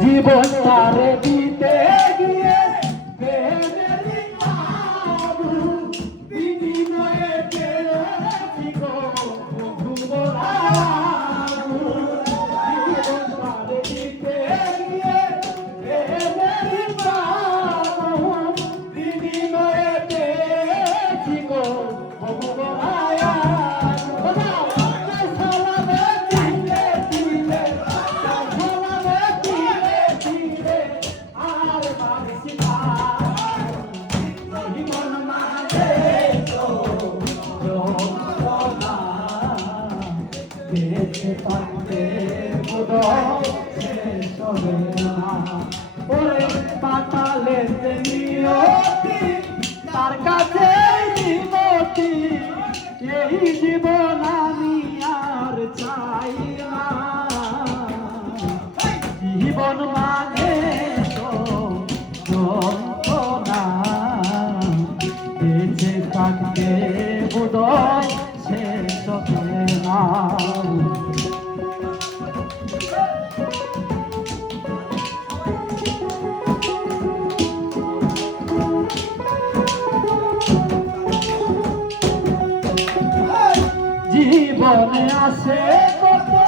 জীবন তারে দিতে গিয়ে দেখে পাতে ওরে পাতালে নিয়তি তার কাছে নিমতি এই জীবন আমি আর চাই না জীবন মানে যন্ত্রণা বেঁচে থাকতে বোধহয় শেষ হবে না জীবনে আসে কত